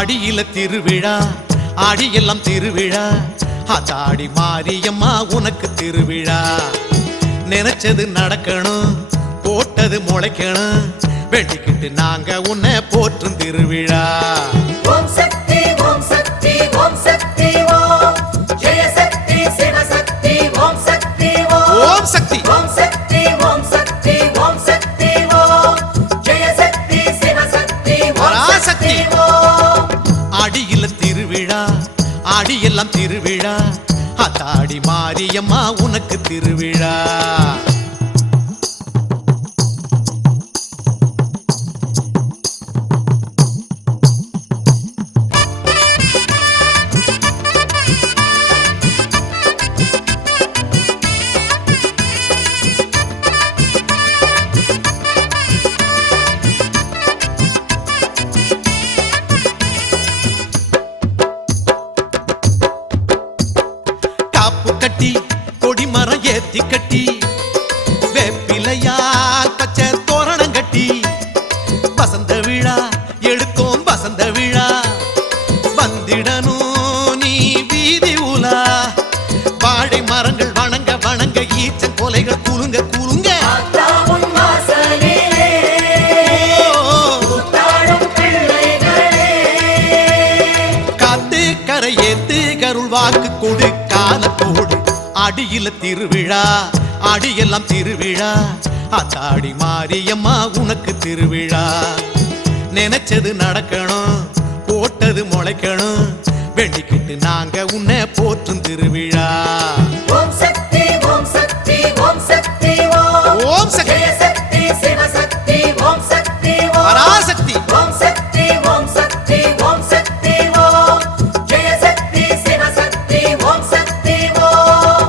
ஆடியில திருவிழா ஆடியெல்லாம் திருவிழா ஆத்தாடி மாரியம்மா உனக்கு திருவிழா நினைச்சது நடக்கணும் போட்டது முளைக்கணும் வெட்டிக்கிட்டு நாங்க உன்னை போற்றும் திருவிழா ஓம் சக்தி ஓம் சக்தி ஓம் சக்தி ஓம் ஜெய சக்தி சிவசக்தி ஓம் சக்தி ஓம் சக்தி ஓம் சக்தி ஓம் சக்தி ஓம் சக்தி ஓம் ஜெய சக்தி சிவசக்தி ஓம் சக்தி ஓம் ஆடியில திருவிழா ஆடியெல்லாம் திருவிழா ஆத்தாடி மாரியம்மா உனக்கு திருவிழா கட்டி கொடிமரம் ஏத்தி கட்டி வேப்பிலையா பச்சை தோரணம் கட்டி வசந்த விழா எடுத்தோம் வசந்த விழா வந்திடணும் நீ வீதி உலா வாழை மரங்கள் வணங்க வணங்க ஈச்சன் கொலைகள் குலுங்க குலுங்க காத்து கரை ஏத்து கருள் வாக்கு கொடு காலத்தோடு ஆடியில திருவிழா ஆடியெல்லாம் திருவிழா ஆத்தாடி மாரியம்மா உனக்கு திருவிழா நினைச்சது நடக்கணும் போட்டது முளைக்கணும் வெண்டிக்கிட்டு நாங்க உன்னை போற்றும் திருவிழா ஓம் சக்தி ஓம் சக்தி ஓம் சக்தி ஓம் சக்தி சக்தி சிவசக்தி ஓம் சக்தி பராசக்தி ஓம் சக்தி ஓம் சக்தி ஓம் சக்தி ஓம் ஜெய சக்தி சிவசக்தி ஓம் சக்தி ஓம்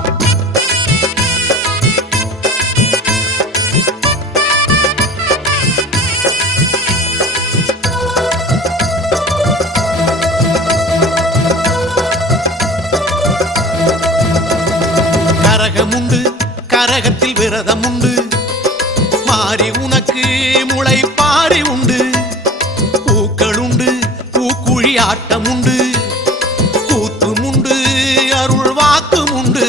கரகமுண்டு கரகத்தில் விரதம் உண்டு மாறி உனக்கு முளை பாரி உண்டு பூக்கள் உண்டு பூக்குழி ஆட்டம் உண்டு கூத்தும் உண்டு அருள் வாக்கும் உண்டு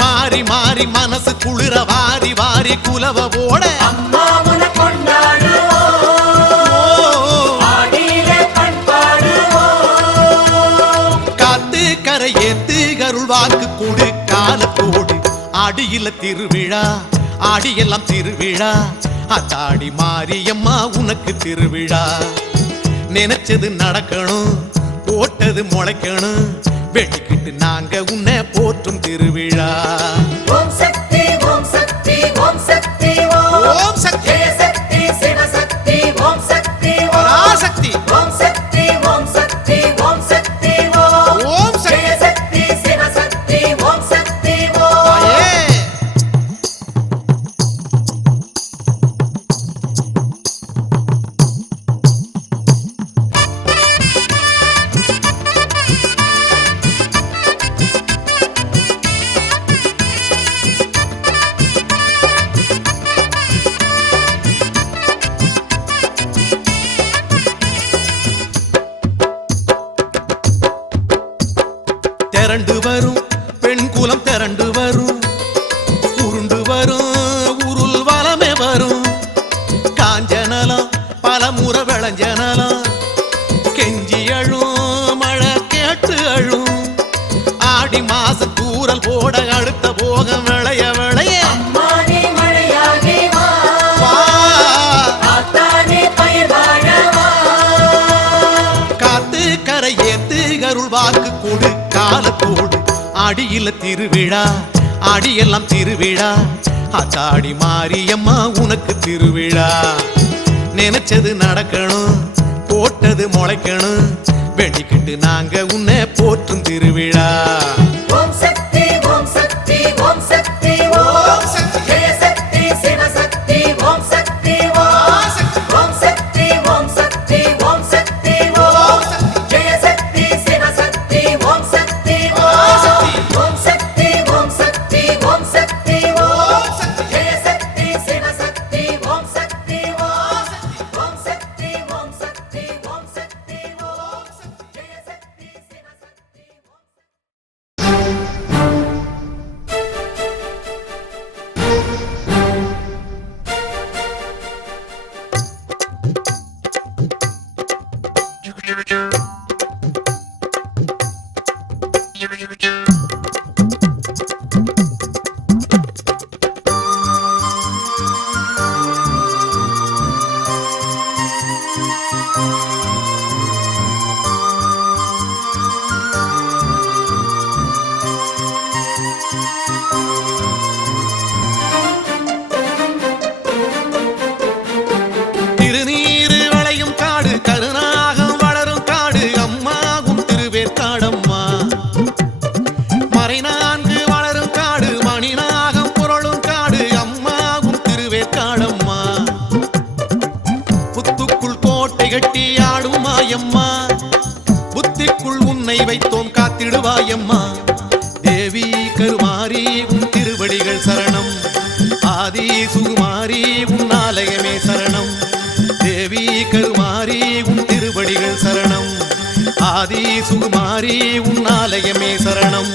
மாறி மாறி மனசு குளிர வாரி வாரி குலவ ஓட அம்மா உன கொண்டாடுவோம் ஆடியிலே பண்பாடுவோம் காத்து கரை ஏத்து கருள் வாக்கு கொடு காலத்தோடு ஆடியில திருவிழா ஆடியெல்லாம் திருவிழா ஆத்தாடி மாரியம்மா உனக்கு திருவிழா நினைச்சது நடக்கணும் போட்டது முளைக்கணும் வெட்டிக்கிட்டு நாங்க உன்னை போற்றும் திருவிழா ஓம் சக்தி ஓம் சக்தி ஓம் சக்தி ஓம் சக்தி ஜெய சக்தி சிவசக்தி ஓம் சக்தி பராசக்தி ஓம் சக்தி ஓம் சக்தி ஓம் சக்தி ஓம் சக்தி ஜெய சக்தி சிவசக்தி ஓம் சக்தி தாயே திரண்டு வரும் பெண் குலம் திரண்டு வரும் உருண்டு வரும் உருள் வளமே வரும் காஞ்சனலம் பல முறை விளைஞ்சனலம் கெஞ்சி அழும் மழை கேட்டு அழும் ஆடி மாச தூரல் போட அடுத்த போகம் விளைய விளைய அம்மானே மழையாகி வா வா. ஆத்தானே பயிர் வாழவா காத்து கரை ஏத்து கருள் வாக்கு கொடு காலத்தோடு ஆடியில திருவிழா ஆடியெல்லாம் திருவிழா ஆத்தாடி மாரியம்மா உனக்கு திருவிழா நினைச்சது நடக்கணும் போட்டது முளைக்கணும் வெட்டிக்கிட்டு நாங்க உன்னை போற்றும் திருவிழா ஓம் சக்தி ஓம் சக்தி ஓம் சக்தி ஓம் சக்தி. ஜெய சக்தி சிவசக்தி ஓம் சக்தி பராசக்தி. ஓம் சக்தி ஓம் சக்தி ஓம் சக்தி ஓம் சக்தி. ஜெய சக்தி சிவசக்தி ஓம் சக்தி பராசக்தி. ஓம் சக்தி ஓம் சக்தி ஓம் சக்தி ஓம் சக்தி. ஜெய சக்தி சிவசக்தி ஓம் சக்தி ஓம் சக்தி ஓம் சக்தி ஓம் சக்தி ஓம் சக்தி ஆதி சுகுமாரி உன் ஆலயமே சரணம். தேவி கருமாரி உன் திருவடிகள் சரணம். ஆதி சுகுமாரி உன் ஆலயமே சரணம்.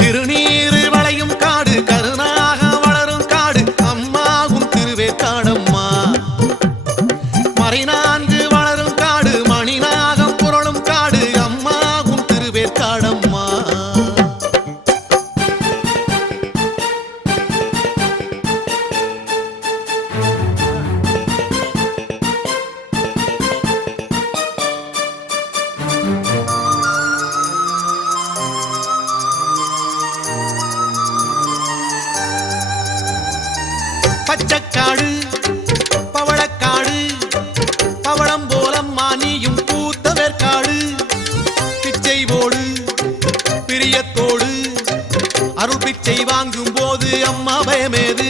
திருநீரு வளையும் காடு கருணாக வளரும் காடு அம்மா உன் திருவேற்காடம்மா. மறைநான்கு வளரும் காடு மணிநாகம் புரளும் காடு அம்மா உன் திருவேற்காடம்மா. பச்சக்காடு பவளக்காடு பவளம் போலம்மா நீயும் பூத்த வேற்காடு. பிச்சை போடு பிரியத்தோடு அருள் பிச்சை வாங்கும் போது அம்மா பயமேது.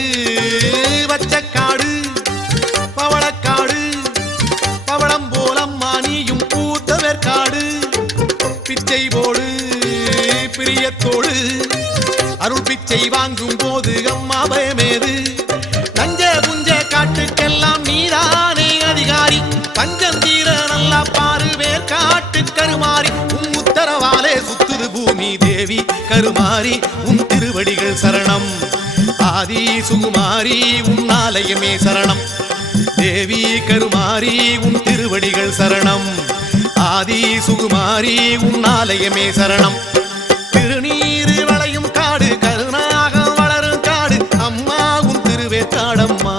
பச்சக்காடு பவளக்காடு பவளம் போலம்மா நீயும் பூத்த வேற்காடு. பிச்சை போடு பிரியத்தோடு அருள் பிச்சை வாங்கும் போது அம்மா பயமேது. நஞ்ச புஞ்ச காட்டுக்கெல்லாம் நீதானே அதிகாரி. பஞ்சம் தீர நல்லா பாரு வேற்காட்டு கருமாரி. உன் உத்தரவாலே சுத்துது பூமி தேவி கருமாரி உன் திருவடிகள் சரணம். ஆதி சுகுமாரி உன் ஆலயமே சரணம். தேவி கருமாரி உன் திருவடிகள் சரணம். ஆதி சுகுமாரி உன் ஆலயமே சரணம். திருநீரு வளையும் காடு கருணாக வளரும் காடு அம்மா உன் திருவேற்காடம்மா.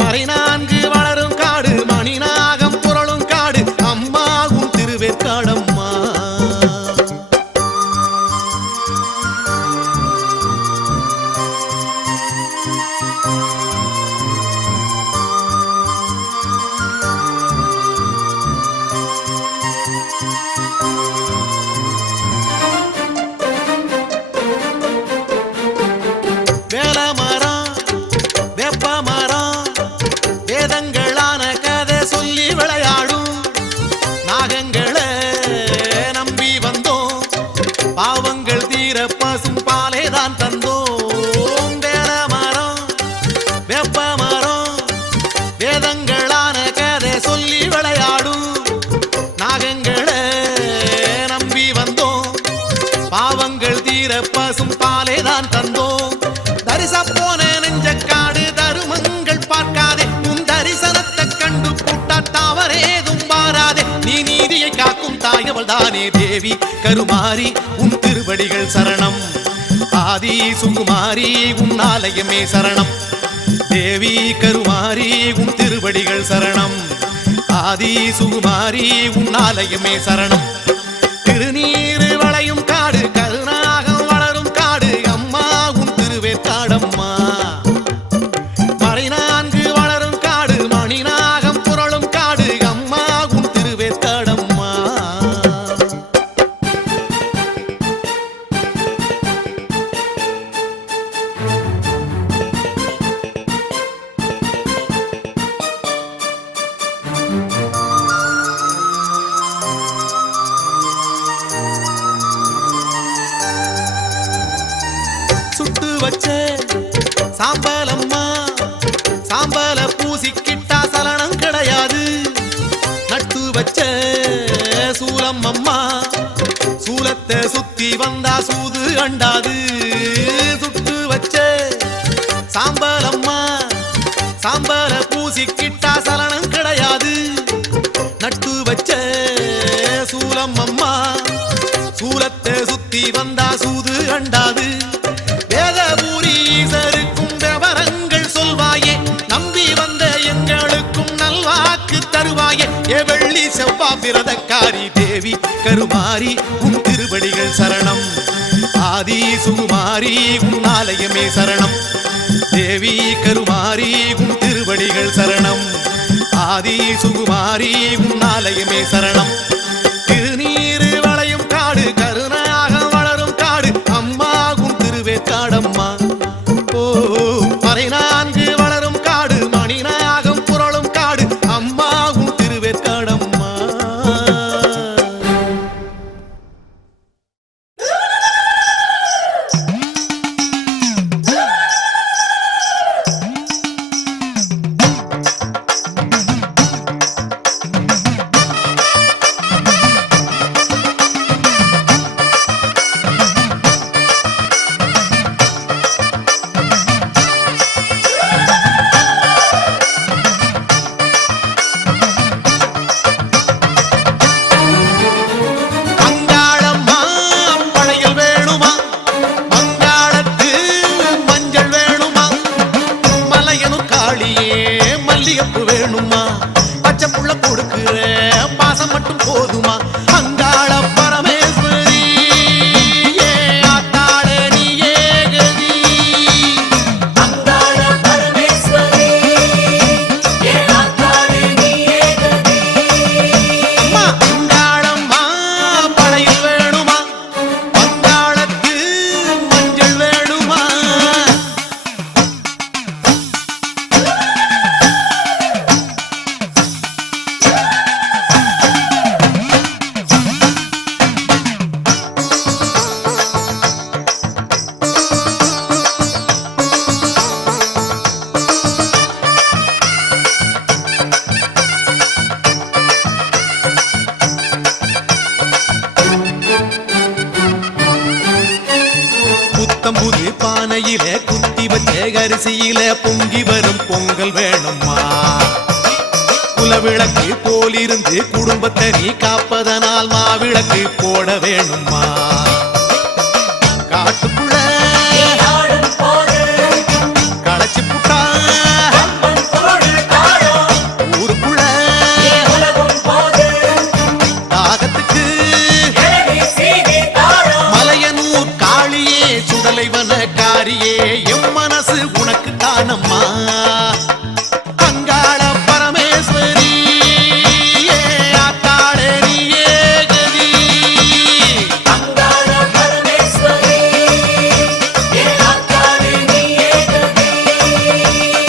மறைநான்கு வளரும் காடு மணிநாகம் புரளும் காடு அம்மா உன் திருவேற்காடம்மா. வேலமரம் வேப்பமரம் வேதங்களான கதை சொல்லி விளையாடும் நாகங்களை நம்பி வந்தோம். பாவங்கள் தீர பசும் பாலே தான் தந்தோம். வேலமரம் வேப்பமரம் வேதங்களான கதை சொல்லி விளையாடும் நாகங்களை நம்பி வந்தோம். பாவங்கள் தீர பசும் பாலே தான் தந்தோம். தரிசா போன நெஞ்சக்காடு தருமங்கள் பார்க்காதே. உன் தரிசனத்தை கண்டு புட்டா தவறேதும் பாராதே. நீ நீதியை காக்கும் தாயவள் தானே தேவி கருமாரி உன் திருவடிகள் சரணம். ஆதி சுகுமாரி உன் ஆலயமே சரணம். தேவி கருமாரி உன் திருவடிகள் சரணம். ஆதி சுகுமாரி உன் ஆலயமே சரணம். திருநீரு வளையும் காடு கருணாகம் வளரும் காடு அம்மா உன் திருவேற்காடம்மா. மறைநான்கு வளரும் காடு மணிநாகம் புரளும் காடு அம்மா உன் திருவேற்காடம்மா. சுட்டு வச்ச சாம்பலம்மா சாம்பல பூசிக்கிட்டா சலனம் கிடையாது. நட்டு வச்ச சூலம் அம்மா சூலத்தை சுத்தி வந்தா சூது அண்டாது. சுட்டு வச்ச சாம்பலம்மா சாம்பல பூசிக்கிட்டா சலனம் கிடையாது. நட்டு வச்ச சூலம் அம்மா சூலத்தை சுத்தி வந்தா சூது அண்டாது. வேதபுரீசருக்கும் விவரங்கள் சொல்வாயே. நம்பி வந்த எங்களுக்கும் நல்வாக்கு தருவாயே. ஏ வெள்ளி செவ்வா பிரதக்காரி தேவி கருமாரி உன் திருவடிகள் சரணம். ஆதி சுகுமாரி உன் ஆலயமே சரணம். தேவி கருமாரி உன் திருவடிகள் சரணம். ஆதி சுகுமாரி உன் ஆலயமே சரணம். திருநீரு வளையும் காடு கருணாக வளரும் காடு அம்மா உன் திருவேற்காடம்மா. ஓ மறைநான்கு வளரும் காடு மணிநாகம் புரளும் காடு அம்மா உன் திருவேற்காடம்மா. வேணுமா பச்சை புள்ள கொடுக்கிற பாசம் மட்டும் போதுமா அங்காள பரமேஸ்வரி ஏ ஆத்தாளே நீயே கதி அங்காள பரமேஸ்வரி ஏ ஆத்தாளே நீயே கதி அம்மா அங்காளம்மா படையில் வேணுமா அங்காளத்து மஞ்சள் வேணுமா புத்தம்புது பானையில குத்தி வச்ச அரிசியில பொங்கி வரும் பொங்கல் வேணுமா குலவிளக்கு போலிருந்து குடும்பத்தை நீ காப்பதனால் மாவிளக்கு போட வேணுமா காட்டுக்குள்ள ஆடும் போது களைச்சு புட்டா கம்பன் போடு தாளம் ஊருக்குள்ள உலகும் போது தாகத்துக்கு எழுதி சீதி தாளம் மலையனூர் காளியே சுடலைவன காரியே எம் மனசு உனக்கு தானம்மா அங்காள பரமேஸ்வரி ஏ ஆத்தாளே நீயே கதி அங்காள பரமேஸ்வரி ஏ ஆத்தாளே நீயே கதி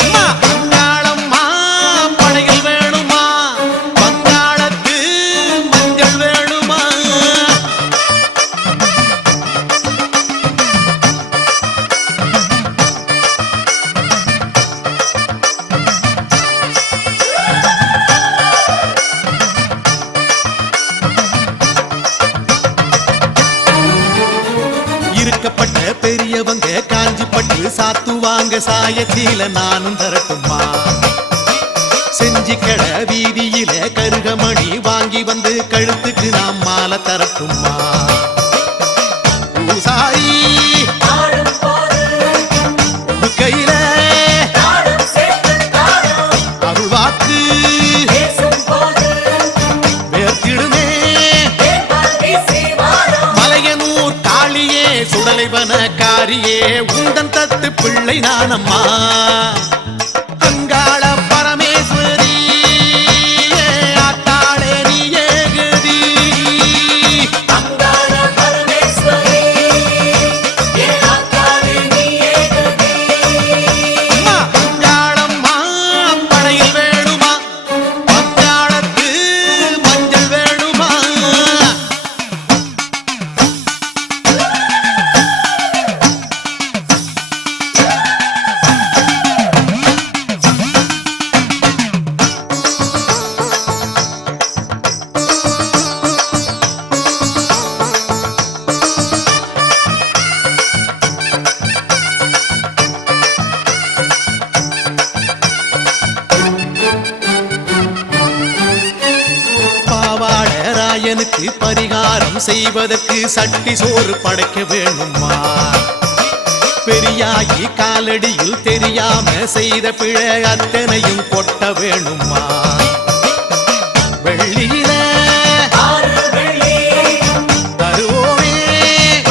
அம்மா அங்காளம்மா படைகள் வேணுமா பங்காளத்து மஞ்சள் வேணுமா இருக்கப்பட்ட பெரியவங்க காஞ்சிப்பட்டு சாத்துவாங்க சாயச்சீல நானும் தரட்டுமா செஞ்சிக்கட வீதியில கருகமணி வாங்கி வந்து கழுத்துக்கு நாம் மாலை தரட்டுமா பூசாரி ஆடும் போது கையில தாளம் சேர்த்து தாளம் அருள்வாக்கு பேசும் போது வேர்த்திடுமே வேப்பால் வீசி வாழும் மலையனூர் காளியே சுடலைவன காரியே உந்தன் தத்து பிள்ளை நானம்மா அங்காள பரமேஸ்வரி ஏ ஆத்தாளே நீயே கதி அங்காள பரமேஸ்வரி ஏ ஆத்தாளே நீயே கதி அம்மா அங்காளம்மா படையில் வேணுமா அங்காளத்து மஞ்சள் வேணுமா பாவாட ராயனுக்கு பரிகாரம் செய்வதற்கு சட்டி சோறு படைக்க வேணுமா பெரியாகி காலடியில் தெரியாம செய்த பிழை அத்தனையும் கொட்ட வேணுமா வெள்ளியில ஆறு வெள்ளி தருவோமே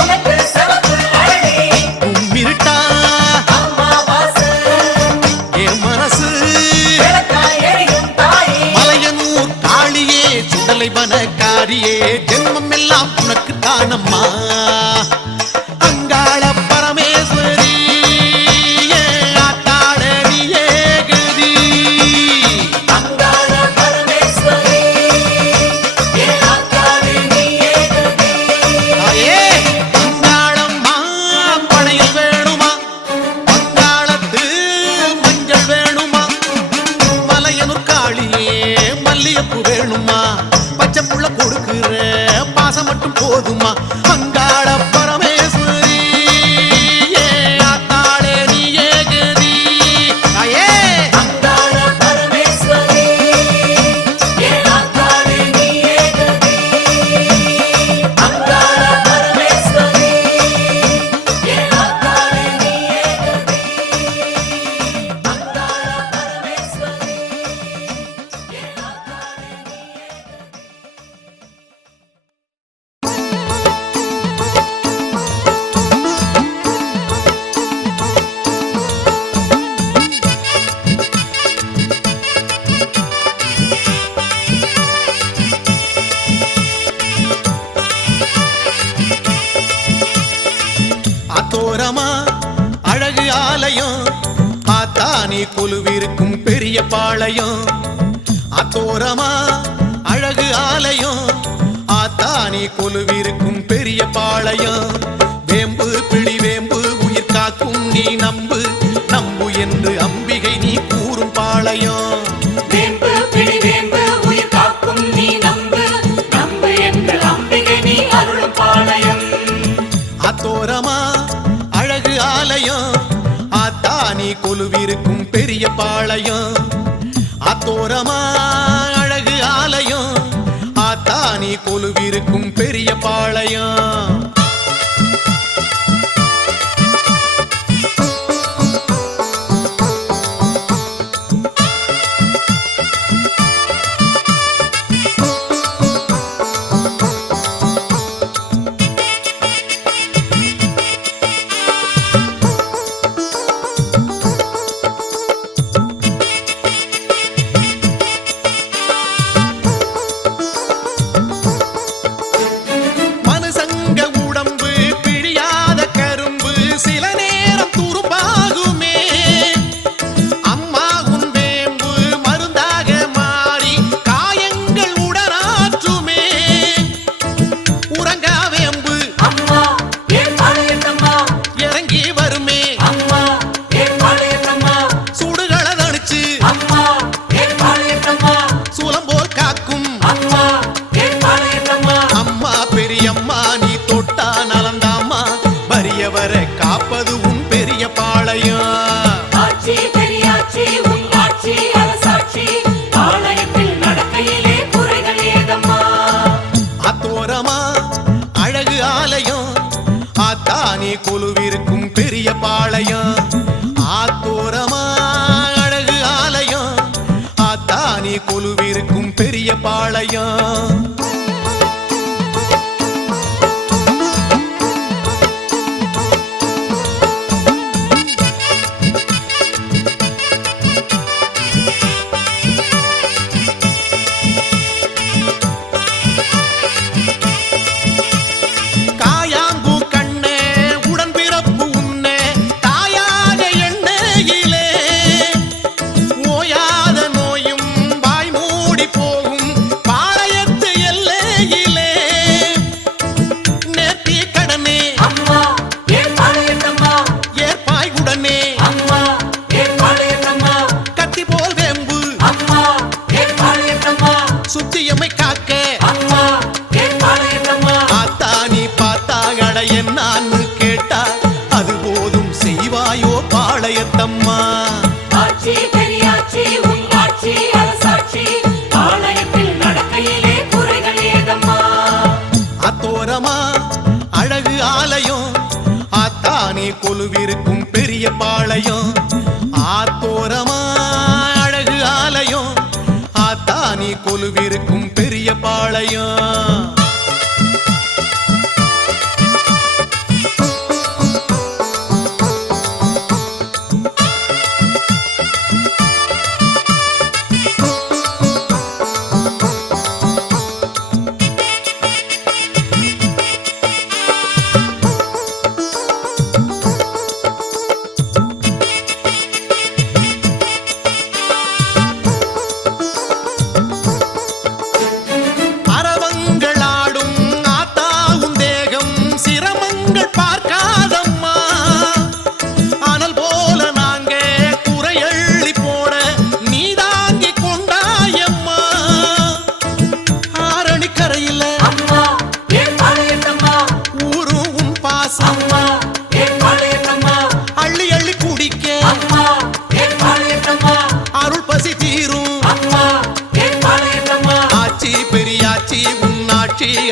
உனக்கு சிவப்பு அழகி கும்மிருட்டா அம்மாவாசை என் மனசு விளக்காய் எரியும் தாயி மலையனூர் காளியே சுடலைவன காரியே ஜென்மம் எல்லாம் உனக்கு தானம்மா அங்காள பரமேஸ்வரி ஏ ஆத்தாளே நீயே கதி அங்காள பரமேஸ்வரி ஏ ஆத்தாளே நீயே கதி தாயே அங்காளம்மா படையில் வேணுமா அங்காளத்து மஞ்சள் வேணுமா மலையனூர் காளியே மல்லியப்பூ வேணுமா பச்சை புள்ள கொடுக்கிற அழகு ஆலயம் ஆத்தானி கொலுவிருக்கும் பெரிய பாளையம் அத்தோரமா அழகு ஆலயம் ஆத்தானி கொலுவிருக்கும் பெரிய பாளையம் வேம்பு பிடி வேம்பு உயிர் காக்கும் நீ நம்பு நம்பு என்று அம்பிகை நீ கூறும் பாளையம் வேம்பு பிடி வேம்பு உயிர் காக்கும் நீ நம்பு நம்பு என்று அம்பிகை நீ அருளும் பாளையம் அத்தோரமா அழகு ஆலயம் ஆத்தானி கொலுவிருக்கும் பெரிய பாளையம் அத்தோரமா அழகு ஆலயம் ஆத்தானி கொலுவிருக்கும் பெரிய பாளையம் காப்பது உன் பெரிய பாளையம் ஆட்சி பெரியாட்சி உன் ஆட்சி அரசாட்சி பாளையத்தில் நடக்கையிலே குறைகள் ஏதம்மா அத்தோரமா அழகு ஆலயம் ஆத்தானி கொலுவிருக்கும் பெரிய பாளையம் ஆத்தோரமா அழகு ஆலயம் ஆத்தானி கொலுவிருக்கும் பெரிய பாளையம் சுத்தியமை காக்க ஆத்தானி பார்த்தாகட என்னான்னு கேட்டா அது போதும் செய்வாயோ பாளையத்தம்மா ஆட்சி பெரியாட்சி உன் ஆட்சி அரசாட்சி பாளையத்தில் நடக்கையிலே குறைகள் ஏதம்மா அத்தோரமா அழகு ஆலயம் ஆத்தானி கொலுவிருக்கும் பெரிய பாளையம் ஆத்தோரமா அழகு ஆலயம் ஆத்தானி கொலுவிருக்கும் பெரிய பாளையம்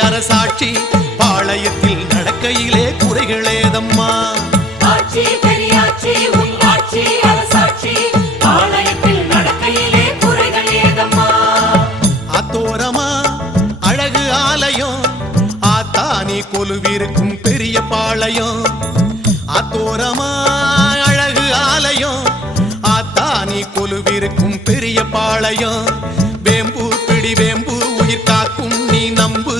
அரசாட்சி பாளையத்தில் நடக்கையிலே குறைகளேதம்மா ஆட்சி பெரியாட்சி உன் ஆட்சி அரசாட்சி பாளையத்தில் நடக்கையிலே குறைகள் ஏதம்மா அத்தோரமா அழகு ஆலயம் ஆத்தானி கொலுவிருக்கும் பெரிய பாளையம் அத்தோரமா அழகு ஆலயம் ஆத்தானி கொலுவிருக்கும் பெரிய பாளையம் வேம்பு பிடி வேம்பு உயிர் காக்கும் நீ நம்பு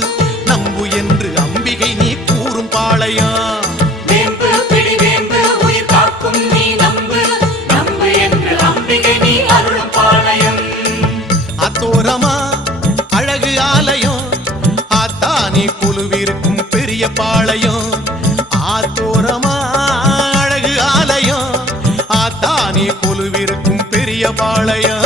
நம்பு என்று அம்பிகை நீ கூறும் பாளையம் வேம்பு பிடி வேம்பு உயிர் காக்கும் கொலுவிருக்கும் பெரிய பாளையம்.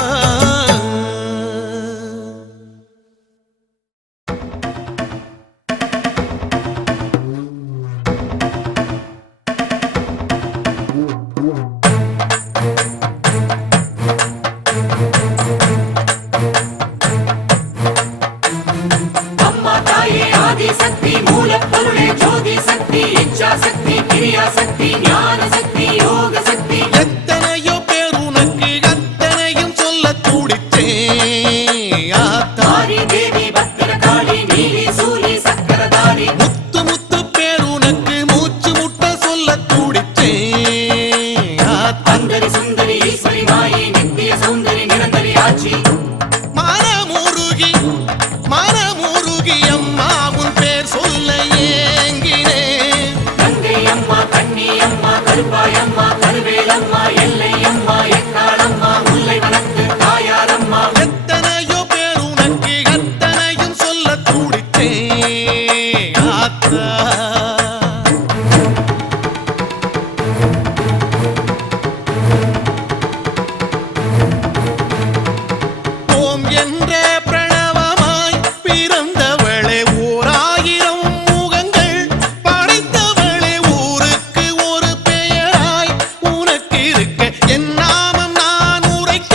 அம்மா தாயே ஆதி சக்தி மூலப்பொருளே ஜோதி சக்தி இச்சா சக்தி கிரியா சக்தி ஞான சக்தி யோக சக்தி எத்தனையோ பேர் உனக்கு அத்தனையும் சொல்ல துடிச்சேன் ஆத்தா. ஆதி தேவி பத்திரகாளி நீலி சூலி சக்கரதாரி முத்து முத்து பேர் உனக்கு மூச்சு முட்ட சொல்ல துடிச்சேன் ஆத்தா. அந்தரி சுந்தரி ஈஸ்வரி மாயி நித்திய சௌந்தரி நிரந்தரி ஆட்சி மனமுருகி அம்மா உன் பேர் சொல்ல ஏங்கினேன். கங்கை அம்மா கண்ணி அம்மா கருப்பாய் அம்மா கருவேலம்மா எல்லை அம்மா எக்காளம்மா முல்லை வனத்து தாயாரம்மா எத்தனையோ பேர் உனக்கு அத்தனையும் சொல்ல துடிச்சேன் ஆத்தா. ஓம் என்ற பிரணவமாய் பிறந்தவளே, ஓர் ஆயிரம் முகங்கள் படைத்தவளே, ஊருக்கு ஒரு பெயராய் உனக்கு இருக்க என் நாமம் நான் உரைக்க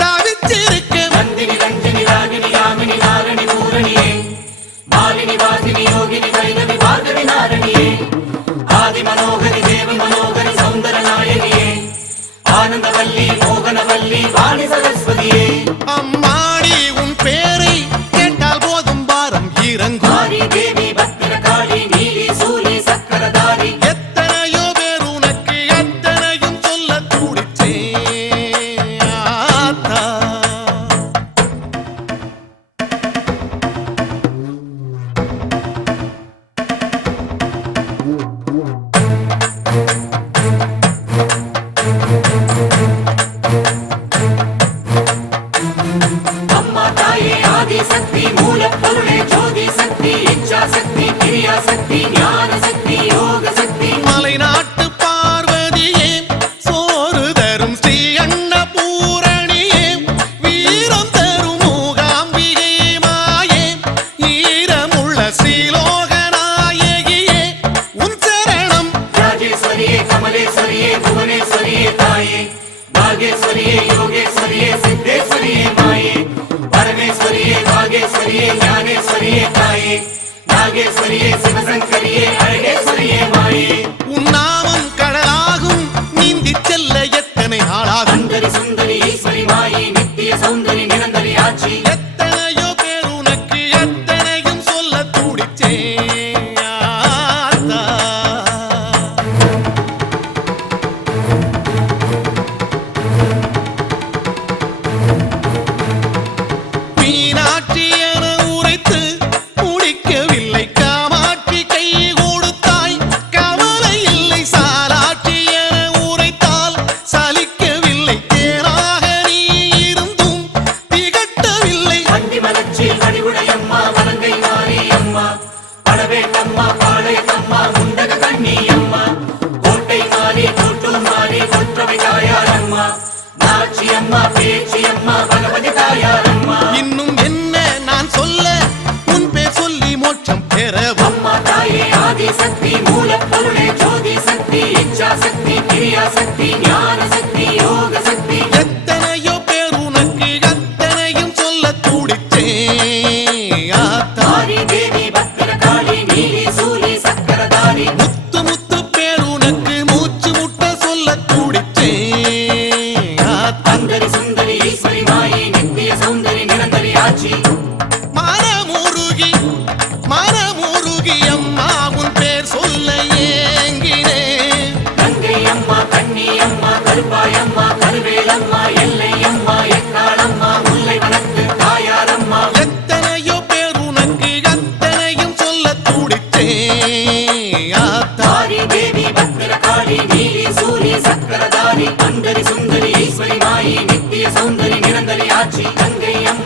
தவிச்சிருக்க. நந்தினி ரஞ்சினி ராகினி யாமினி நாரணி பூரணியே மாலினி வாசினி யோகினி வைகவி பார்கவி நாரணியே ஆதி மனோகரி தேவி மனோகரி சௌந்தர நாயகியே ஆனந்தவல்லி மோகனவல்லி வாணி சரஸ்வதியே அம்மாடி உன் பேரை கேட்டால் போதும் பாரம் இறங்கும். ஆதி தேவி பத்திரகாளி நீலி சூலி சக்கரதாரி எத்தனையோ பேர் உனக்கு அத்தனையும் சொல்ல துடிச்சேன் ஆத்தா. அம்மா தாயே ஆதி சக்தி மூலப்பொருளே ஜோதி சக்தி இச்சா சக்தி கிரியா சக்தி ஞான சக்தி யோக சக்தி மலைநாட்டு பார்வதியே, சோறு தரும் ஸ்ரீ அன்னபூரணியே, வீரம் தரும் மூகாம்பிகை மாயே, ஈரமுள்ள ஸ்ரீலோகநாயகியே, உன் சரணம். ராஜேஸ்வரியே கமலேஸ்வரியே புவனேஸ்வரியே தாயே நாகேஸ்வரியே யோகேஸ்வரியே சித்தேஸ்வரியே மாயே பரமேஸ்வரியே நாகேஸ்வரியே ஞானேஸ்வரியே தாயே நாகேஸ்வரியே சிவசங்கரியே அழகேஸ்வரியே மாயே உன் நாமம் கடலாகும், நீந்திச் செல்ல எத்தனை நாளாகும். அந்தரி சுந்தரி ஈஸ்வரி மாயி நித்திய சௌந்தரி நிரந்தரி ஆட்சி எத்தனையோ பேர் உனக்கு எத்தனையும் சொல்ல துடிச்சேன் ஆத்தா. மீனாட்சி என உரைத்து முடிக்கவில்லை, காமாட்சி கை கொடுத்தாய் கவலை இல்லை, சாலாட்சி என உரைத்தால் சலிக்கவில்லை, தேனாக நீ இருந்தும் திகட்டவில்லை. வண்டி மலர்ச்சி வடிவுடையம்மா வலங்கை மாறி அம்மா படவேட்டம்மா பாளையத்தம்மா முண்டக கண்ணி அம்மா கோட்டை மாறி கோட்டூர் மாறி கொற்றவை தாயாரம்மா நாச்சி அம்மா பேச்சி அம்மா பகவதி தாயாரம்மா இன்னும் என்ன நான் சொல்ல, உன் பேர் சொல்லி மோட்சம் பெறவும். அம்மா தாயே ஆதி சக்தி மூலப்பொருளே ஜோதி சக்தி இச்சா சக்தி கிரியா சக்தி ஞான சக்தி யோக சக்தி எத்தனையோ பேர் உனக்கு அத்தனையும் சொல்ல துடிச்சேன் ஆத்தா. ஆதி தேவி பத்திரகாளி நீலி சூலி சக்கரதாரி முத்து முத்து பேர் உனக்கு மூச்சு முட்ட சொல்ல துடிச்சேன் ஆத்தா. அந்தரி சுந்தரி ஈஸ்வரி மாயி நித்திய சௌந்தரி நிரந்தரி ஆட்சி மனமுருகி அம்மா உன் பேர் சொல்ல ஏங்கினேன். கங்கை அம்மா கண்ணி அம்மா கருப்பாய் அம்மா கருவேலம்மா எல்லை அம்மா எக்காளம்மா முல்லை வனத்து தாயாரம்மா எத்தனையோ பேர் உனக்கு அத்தனையும் சொல்ல துடிச்சேன் ஆத்தா. ஆதி தேவி பத்திரகாளி நீலி சூலி சக்கரதாரி அந்தரி சுந்தரி ஈஸ்வரி மாயி நித்திய சௌந்தரி நிரந்தரி ஆட்சி கங்கை அம்மா